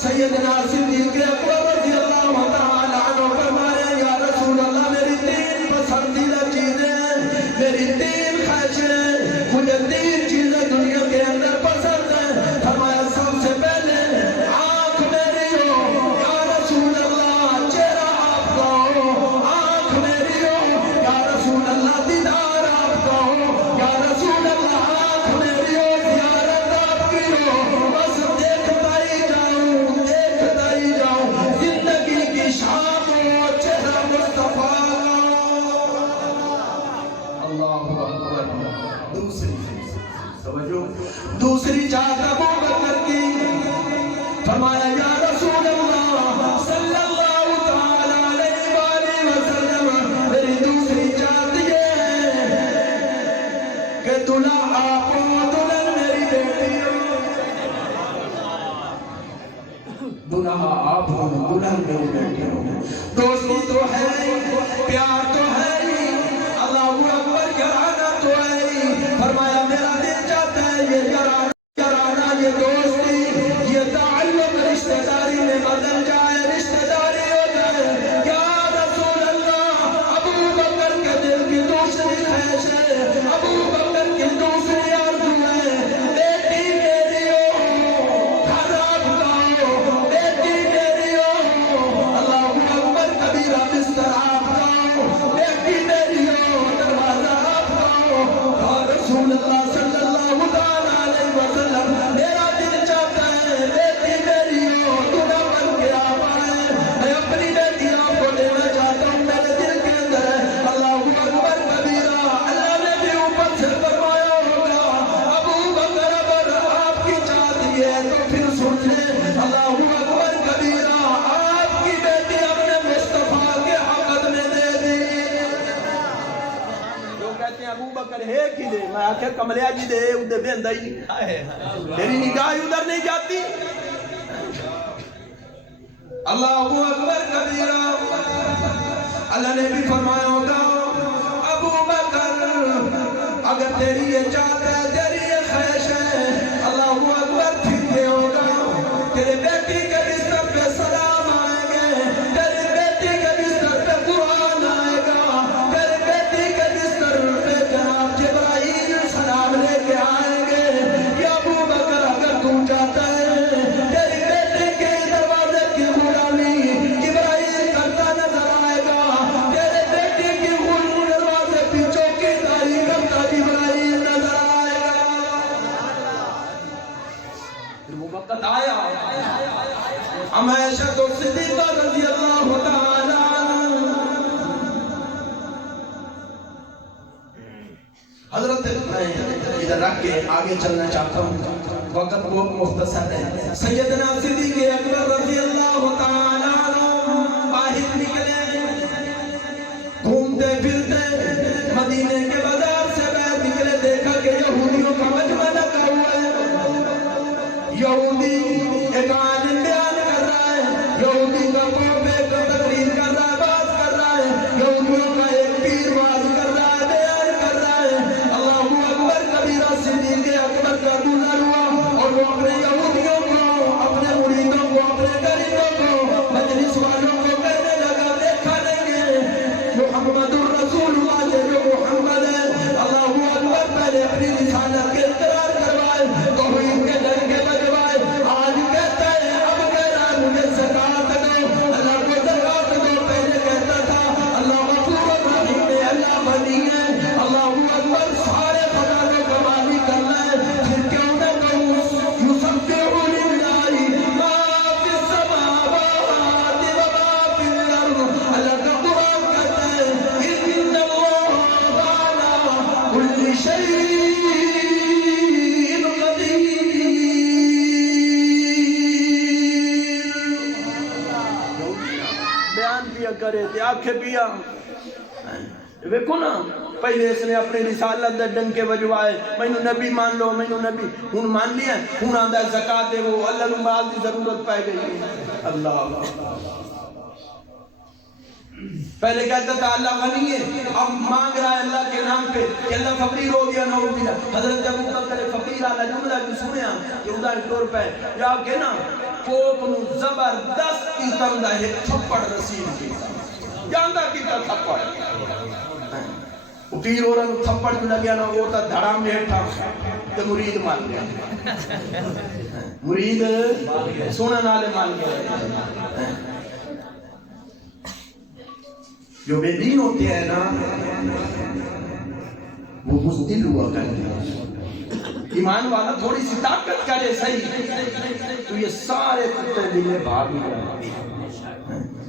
سیدنا صدیق اکبر رضی اللہ تعالیٰ عنہ فرمایا یا رسول اللہ میری تین پسندیدہ چیزیں ہیں، میری تین خواہشیں، مجھے تین چیزیں دنیا کے اندر پسند ہیں۔ فرمایا سب سے پہلے آنکھ میری ہو یا رسول اللہ، چہرہ آپ کا ہو، آنکھ میری ہو یا رسول اللہ، دیدار آپ کا ہو یا رسول اللہ، آنکھ میری ہو، زیارت آپ کی ہو، بس دیکھتا ہی جاؤں زندگی کی شام ہو، چہرہ مصطفیٰ کا۔ اللہ اکبر۔ دوسری چاہت ابو بکر کی، فرمایا یا رسول اللہ صلی اللہ تعالی علیہ وآلہ وسلم، میری دوسری چاہت یہ ہے کہ دلہا آپ ہو، دلہن میری بیٹی ہو، دلہا آپ ہو، دلہن میری بیٹی ہو۔ دوستی تو ہے ہی، پیار تو ہے ہی، اللہ اکبر، گھرانہ تو ہے ہی۔ فرمایا میرا دل چاہتا ہے یہ گھرانہ، یہ دوستی، یہ تعلق رشتہ داری میں بدل جائے، رشتہ داری ہو جائے۔ یا رسول اللہ، ابو بکر کے دل کی دوسری خواہش ہے، ابو بکر کی دوسری آرزو ہے، بیٹی میری ہو، گھر آپ کا ہو، بیٹی میری ہو، اللہ اکبر کبیرہ، بستر آپ کا ہو، بیٹی میری ہو، دروازہ آپ کا ہو۔ یا رسول اللہ صلی اللہ علیہ وسلم، میرا دل چاہتا ہے بیٹی میری ہو، دلہا بن کے آپ آئے، میں اپنی بیٹی آپ کو دینا چاہتا ہوں، میرے دل کے اندر ہے۔ اللہ اکبر کبیرہ، اللہ نے بھی اوپر سے فرمایا ہوگا ابو بکر اگر آپ کی چاہت یہ ہے تو پھر سن لیں۔ اللہ اکبر کبیرہ، آپ کی بیٹی اپنے مصطفیٰ کے حقت میں دے دی۔ جو کہتے ہیں ابو بکر ہے کی دے، میں آکھے کملیا جی دے، ادھے بیندہ ہی نکاح ہے، میری نگاہ ادھر نہیں جاتی۔ اللہ اکبر کبیرہ، اللہ نے بھی فرمایا ہوگا ابو بکر اگر تیری یہ چاہت ہے، تیری یہ خواہش ہے، اللہ اکبر، پھر یہ ہوگا تیرے بیٹی کے بستر پہ سلام آئیں گے، تیرے بیٹی کے بستر پہ قرآن آئے گا، تیرے بیٹی کے بستر پہ جناب جبرائیل سلام لے کے آئیں گے۔ یا ابو بکر اگر تو چاہتا ہے تیری بیٹی کے دروازے کی غلامی جبرائیل کرتا نظر آئے گا، تیرے بیٹی کی دروازے پہ چوکیداری کرتا جبرائیل نظر آئے گا۔ وہ وقت آیا، عائشہ صدیقہ رضی اللہ تعالیٰ عنہ، حضرت، میں ادھر رکھ کے آگے چلنا چاہتا ہوں، وقت بہت مختصر ہے۔ سیدنا صدیق اکبر رضی اللہ تعالیٰ عنہ باہر نکلے، گھومتے پھرتے مدینے کے بازار سے باہر نکلے، دیکھا کہ یہودیوں کا مجمع لگا ہوا ہے۔ یہودی ایک عالم بیان کر رہا ہے، یہودی کا قوم ایک تقریر کر رہا ہے، بات کر رہا ہے، یہودیوں کا ایک پیر باز کر رہا ہے، بیان کر رہا ہے۔ اللہ اکبر کبیرہ، صدیق اکبر کا گزر ہوا اور وہ اپنے یہودیوں کو، اپنے مریدوں کو، اپنے غریبوں کو، مجلس والوں کو کہنے لگا، دیکھا نہیں ہے محمد الرسول اللہ، یہ جو محمد ہے، اللہ اکبر، پہلے اپنی رسالت کے اقرار کروائے، توحید کے ڈنکے بجوائے، آج کہتا ہے، اب کہہ رہا ہے مجھے زکوٰۃ دو، اللہ کو زکوٰۃ دو، پہلے کہتا تھا اللہ غفور رحیم ہے، اللہ غنی ہے، اللہ اکبر، سارے خدا کو کمالی کرنا ہے، پھر کیوں نہ کہوں یسبح للہ ما فی السماوات و ما فی الارض، اللہ کا قرآن کہتا ہے ان اللہ علی کل شیء کرے تھے، آنکھیں پیا، ویکھو نا، پہلے اس نے اپنی رسالت دے ڈنکے بجوائے، مینوں نبی مان لو، مینوں نبی، ہن مان لیا، ہن آندا ہے زکات دے، وہ اللہ نو مال دی ضرورت پے گئی ہے۔ اللہ پہلے کہتا تھا اللہ غنی ہے، اب مانگ رہا ہے اللہ کے نام پہ کہ اللہ فقیر ہو گیا، نعوذ باللہ۔ حضرت ابو بکر فقیر آلہ جملہ بھی سنیا کہ ادھر طور پہ یا کہ نا پوپ نو زبردست کی تندہ ہے تھپڑ رسید کی جاندہ کی تھپڑ پیر اور تھپڑ جو لگیا نا وہ تا دھڑام بیٹھا تے مرید مان گیا مرید سونا نالے مان گیا جو بے دین ہوتے ہیں نا وہ بزدل ہوا کرتے ہیں ایمان والا تھوڑی سی طاقت کرے صحیح تو یہ سارے کتے دلے بھاگ گئے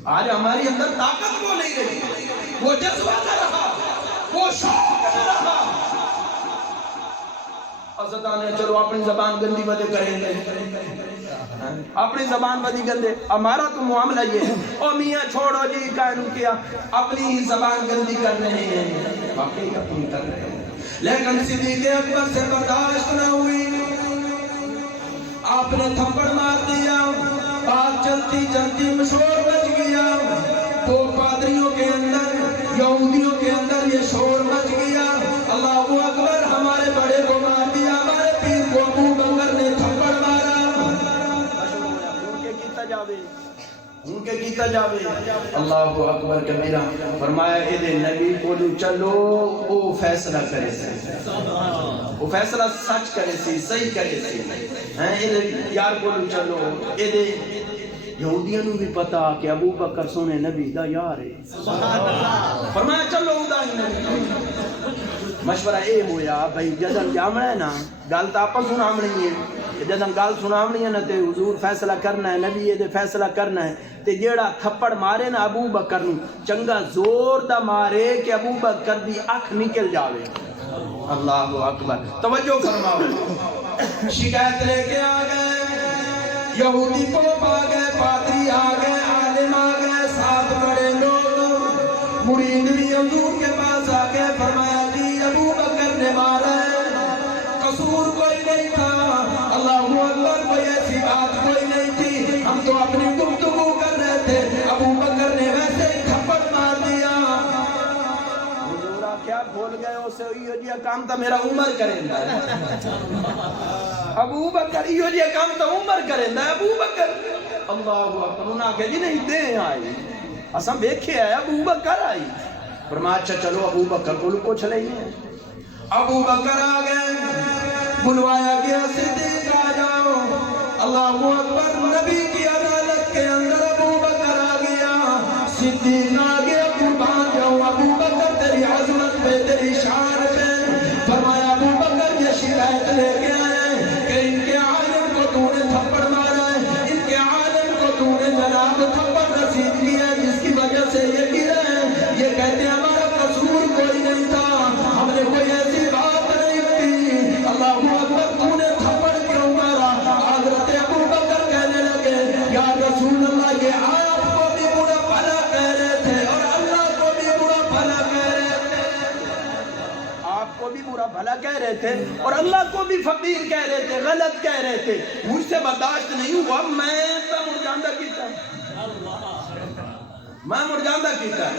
آج ہماری اندر طاقت وہ نہیں رہی وہ جذبہ نہ رہا وہ شوق نہ رہا حضرتانے چلو اپنی زبان گندی بدے کریں گے اپنی زبان بدی گندے ہمارا تو معاملہ یہ ہے او میاں چھوڑو جی کائنو کیا اپنی ہی زبان گندی کر رہے ہیں واقعی اپنی کر رہے ہیں لیکن صدیق اکبر سے برداشت نہ ہوئی آپ نے تھپڑ مار دیا بات چلتی چلتی شور مچ گیا تو پادریوں کے اندر یہودیوں کے اندر یہ شور مچ گیا اللہ اکبر ہمارے بڑے کو مار دیا ہمارے پیر کو ابو بکر نے تھپڑ مارا ان کے کیتا جاوے اللہ اکبر کبیرہ فرمایا اے دے نبی بولو چلو وہ فیصلہ کرے سی وہ فیصلہ سچ کرے سی صحیح کرے سی اے دے یار بولو چلو اے دے یہودیاں نو بھی پتا کہ ابو بکر سونے نبی دا یار ہے فرمایا چلو دا ہی نبی مشورہ اے ہویا بھائی جدن جامنا ہے نا گال تا آپا سنامنی ہے جدن گال سنامنی ہے نا تے حضور فیصلہ کرنا ہے نبی یہ فیصلہ کرنا ہے تے جیڑا تھپڑ مارے نا ابو بکر نو چنگا زور دا مارے کہ ابو بکر دی اکھ نکل جاوے اللہ اکبر توجہ فرماؤ شکایت لے کے آ گئے یہودی پوپ آ گئے پادری آ گئے عالم آ گئے ساتھ بڑے لوگ مرید بھی حضور کے پاس آ گئے فرمایا جی ابو بکر نے مارا ہے قصور کوئی نہیں تھا اللہ اکبر کوئی ایسی بات کوئی نہیں تھی ہم تو اپنی گفتگو کر رہے تھے ابو بکر نے ویسے ہی تھپڑ مار دیا حضورہ کیا بھول گئے اسے یہ جی کام تھا میرا عمر کریں دا ابو بکر یہ جی کام تھا عمر کریں دا ابو بکر اللہ اکبر انہاں کہ جی نہیں دے آئی اساں دیکھے آئے ابو بکر آئی فرمایا اچھا چلو ابو بکر کو پوچھ لیں ابو بکر آ گئے بلوایا گیا صدیق آ جاؤ اللہ اکبر نبی کی عدالت کے اندر ابو بکر آ گیا صدیق آ گیا قربان جاؤ ابو بکر تیری عظمت پہ تیری شان پہ فرمایا ابو بکر یہ شکایت لے کے آئے کہ ان کے عالم کو تو نے تھپڑ مارا ہے ان کے عالم کو تو نے جناب تھپڑ رسید کیا ہے جس کی وجہ سے یہ گرے ہیں یہ کہتے ہیں ہمارا قصور کوئی نہیں تھا ہم نے کوئی ایسی بات نہیں کی اللہ اکبر تو نے تھپڑ کیوں مارا حضرت ابو بکر کہنے لگے یا رسول اللہ یہ آپ کو بھی برا بھلا کہہ رہے تھے اور اللہ کو بھی برا بھلا کہہ رہے تھے آپ کو بھی برا بھلا کہہ رہے تھے اور اللہ کو بھی فقیر کہہ رہے تھے غلط کہہ رہے تھے مجھ سے برداشت نہیں ہوا میں تو مرجاندہ کیتا میں مرجاندہ کیتا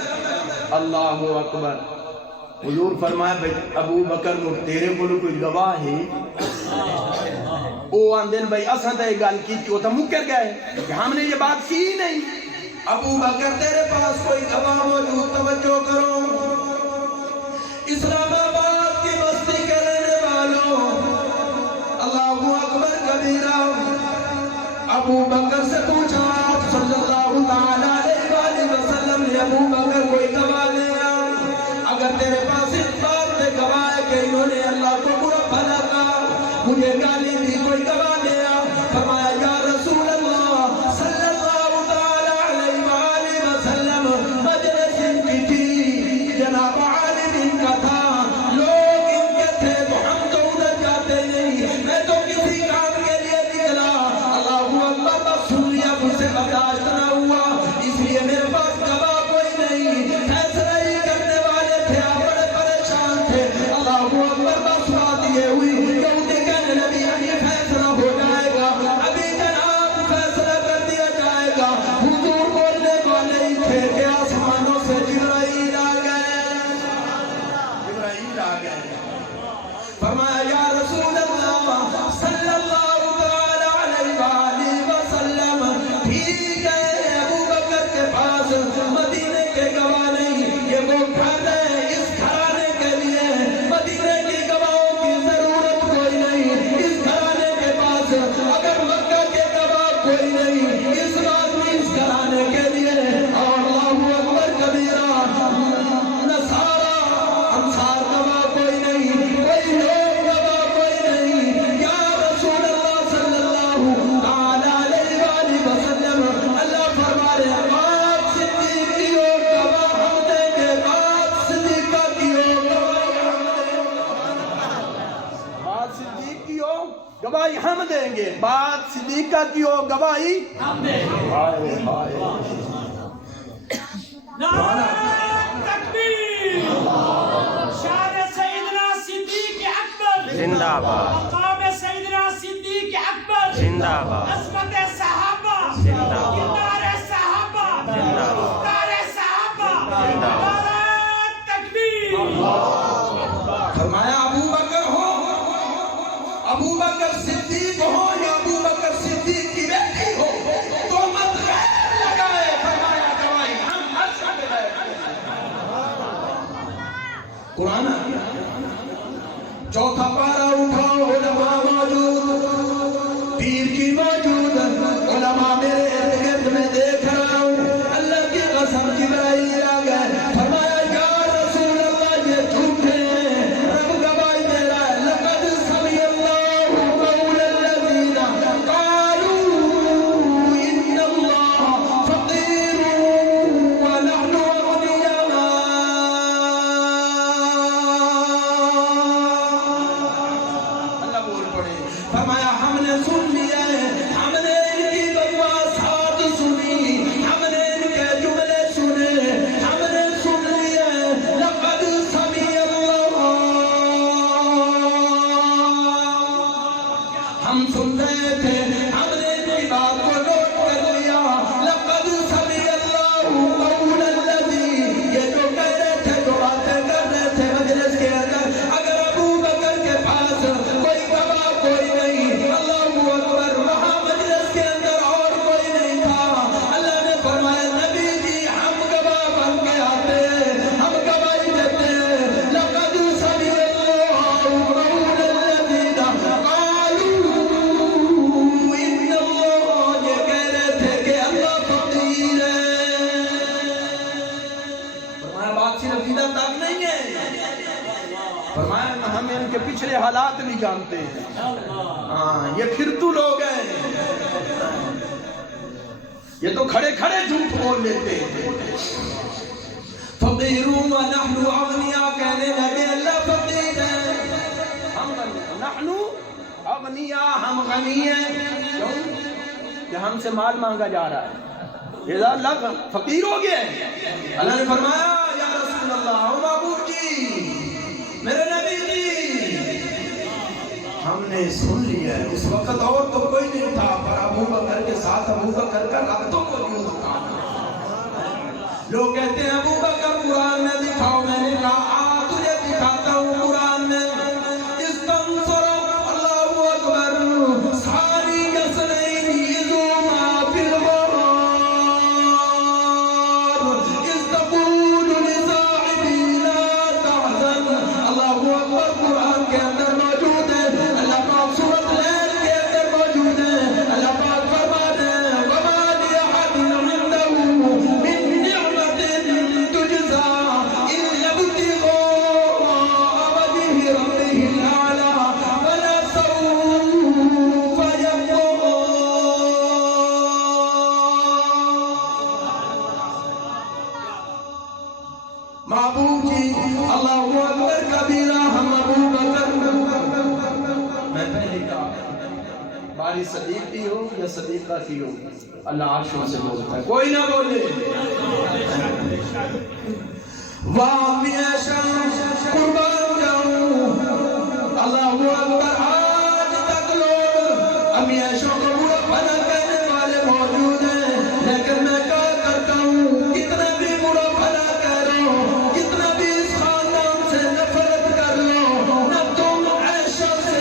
اللہ اکبر حضور فرمایا بھئی ابو بکر تیرے کو کوئی گواہ ہے او آندین بھئی اساں تے گل کی وہ تو مکر گئے کہ ہم نے یہ بات کی نہیں ابو بکر تیرے پاس کوئی گواہ موجود توجہ کرو اسلام آباد کی بستی کے رہنے والوں اللہ اکبر کبیرہ ابو بکر سے پوچھا آپ صلی اللہ تعالیٰ علیہ وسلم نے ابو بکر کوئی گواہ لیا اگر تیرے پاس اس بات میں گواہ ہے کہ انہوں نے اللہ کو برا بھلا کہا مجھے گالی دی کوئی گواہ لیا فرمایا یا رسول اللہ صلی اللہ تعالیٰ علیہ وآلہ وسلم مجلس ان کی تھی جناب عالم ان کا تھا لوگ ان کے تھے تو ہم تو ادھر جاتے نہیں میں تو کسی کام کے لیے نکلا اللہ اکبر بھی گئے ابو بکر کے پاس، مدینے کے گواہ نہیں، یہ وہ گھر ہے اس گھرانے کے لیے مدینے کی گواہوں کی ضرورت کوئی نہیں، اس گھرانے کے پاس اگر مکہ کے گواہ کوئی نہیں، اس بات میں اس گھرانے کے لیے اور اللہ اکبر کبیرہ نصارہ انصار گواہ کوئی نہیں، کوئی لوگ گواہ کوئی نہیں۔ یا رسول اللہ صلی اللہ تعالی علیہ وآلہ وسلم، اللہ فرما رہے ہیں بات صدیقیوں گواہ ہم دیں گے، بات صدیقہ کیوں بات صدیقیوں گواہی ہم دیں گے، بات صدیقہ کیوں گواہی ہم دیں گے۔ نعرہ تکبیر، شان سیدنا صدیق اکبر زندہ باد، مقام سیدنا صدیق اکبر زندہ باد، عظمت صحابہ، زندہ باد، کردار صحابہ، زندہ باد، مختار صحابہ، زندہ باد۔ نعرہ تکبیر۔ فرمایا ابو بکر ہو، ابو بکر صدیق ہو یا ابو بکر صدیق کی بیٹی ہو، تہمت غیر لگائے، فرمایا گواہی ہم عرش پہ گئے۔ قرآن چوتھا پارا اٹھاؤ، علماء موجود، پیر کی موجود، علماء میرے ارد گرد میں دیکھ رہا ہوں، اللہ کی قسم جبرائیل آ گئے، فرمایا یا رسول اللہ یہ جھوٹے ہیں، رب گواہی دے رہا ہے، لقد سمع اللہ قول الذین قالوا ان اللہ فقیر ونحن اغنیاء۔ اللہ بول پڑے، فرمایا ہم نے سن لیا ہے، ہم نے ان کی بکواسات سنی، ہم نے ان کے جملے سنے، ہم نے سن لیا ہے، لقد سمع اللہ، ہم سن رہے تھے، ہم نے ان کی بات کو نوٹ کر لیا، لقد سمع اللہ قول الذی، یہ جو کہہ رہے تھے، جو باتیں کر رہے تھے مجلس کے اندر، اگر ابو بکر کے پاس کوئی گواہ کوئی نہیں، اللہ اکبر، وہاں مجلس کے اندر اور کوئی نہیں تھا، اللہ نے فرمایا نبی جی ہم گواہ بن کے آتے ہیں، ہم گواہی دیتے ہیں، لقد سمع اللہ قول الذین قالوا ان اللہ، یہ کہہ رہے تھے کہ اللہ فقیر ہے۔ فرمایا بات صرف ادھر تک نہیں ہے، فرمایا ہم ان کے پچھلے حالات بھی جانتے ہیں، ہاں یہ پھرتو لوگ ہیں، یہ تو کھڑے کھڑے جھوٹ بول لیتے ہیں۔ فقیرون ونحن اغنیاء کہنے لگے اللہ فقیر ہے، ہم نحن اغنیاء، ہم غنی ہیں، کیوں کہ ہم سے مال مانگا جا رہا ہے، یہ اللہ فقیر ہو گئے۔ اللہ نے فرمایا یا رسول اللہ، او معبود جی، میرے نبی جی، ہم نے سن لیا ہے، اس وقت اور تو کوئی نہیں تھا، پر ابو بکر کے ساتھ ابو بکر کا رب تو موجود تھا۔ لوگ کہتے ہیں ابو بکر قرآن میں دکھاؤ، میں نے کہا آ تجھے دکھاتا ہوں قرآن میں، استنصر اللہ اکبر ثانی یسنین اذ ہما فی الغار اذ تقول لصاحبہ لا تحزن، اللہ اکبر قرآن کے اندر موجود ہے، اللہ پاک سورۃ لیل کے اندر موجود ہے، اللہ پاک فرماتے ہیں وما لأحد عنده من نعمت تجزى إلا ابتغاء وجه ربه الأعلى ولسوف يرضى۔ معبود جی اللہ اکبر کبیرہ، ہم ابو بکر، میں پہلے کہا باری صدیق کی ہو یا صدیقہ کی ہو، اللہ عرشوں سے بولتا ہے، کوئی نہ بولے۔ وامی شان قربان جاؤں، اللہ اکبر، آج تک لوگ امی عائشہ کو برا بھلا کہنے والے موجود ہیں، لیکن میں کہا کرتا ہوں کتنا بھی برا بھلا کہہ رہا ہوں، کتنا بھی اس خاندان سے نفرت کر لو، نہ تم عائشہ سے،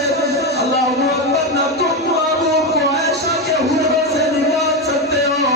اللہ اکبر، نہ تم ابو کو عائشہ کے حرمت سے نکال سکتے ہو،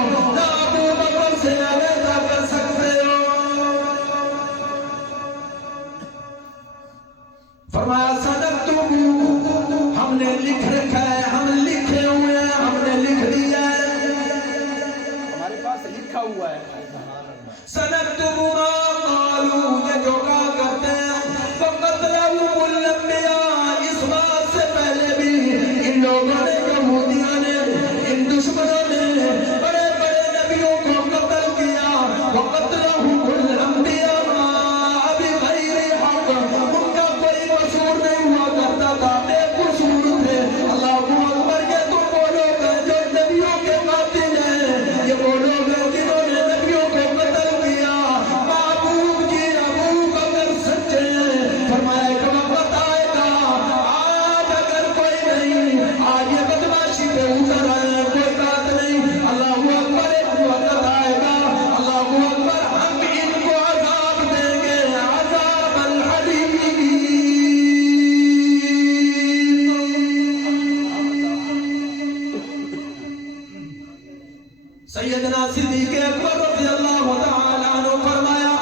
سیدنا صدیق اکبر رضی اللہ تعالیٰ عنہ فرمایا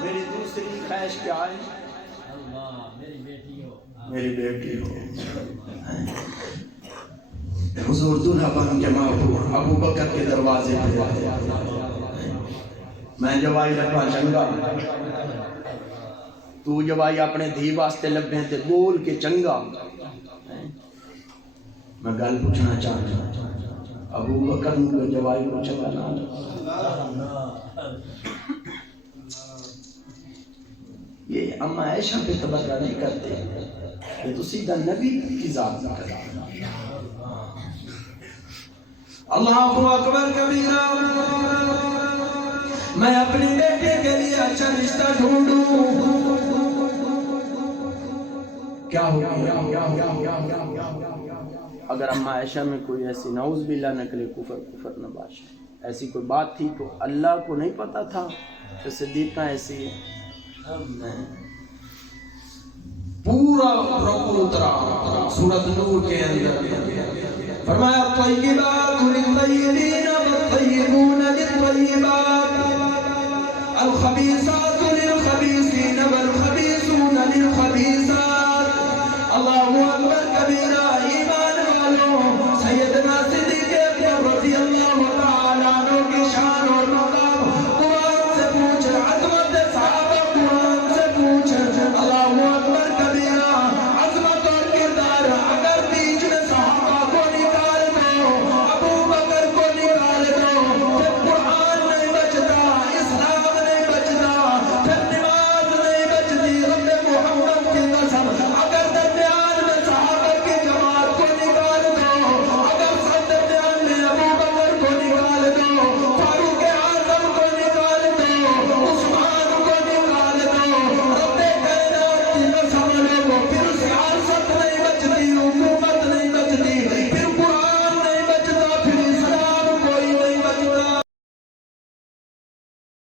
میری دوسری خواہش کیا ہے؟ میری بیٹی ہو حضور دلہا بن کے محبوب ابو بکر کے دروازے پہ میں جوائی رکھا چنگا تو جوائی اپنے دھی واسطے لبھیں تے بول کے چنگا میں گل پوچھنا چاہتا ہوں ابو بکر کو جوائی کو چنگا نہ یہ اما عائشہ پہ تبرہ نہیں کرتے یہ تو سیدھا نبی کی ذات نہ کرتا اللہ اکبر کبیرہ میں اپنی بیٹے کے لیے اچھا رشتہ ڈھونڈوں کیا ہو اگر اما عائشہ میں کوئی ایسی نعوذ باللہ نکلے کفر نہ باشا ایسی کوئی بات تھی تو اللہ کو نہیں پتا تھا کہ صدیقہ ایسی ہے پورا رکوع اترا سورۃ نور کے اندر فرمایا طیبات للطیبین والطیبون للطیبات الخبیث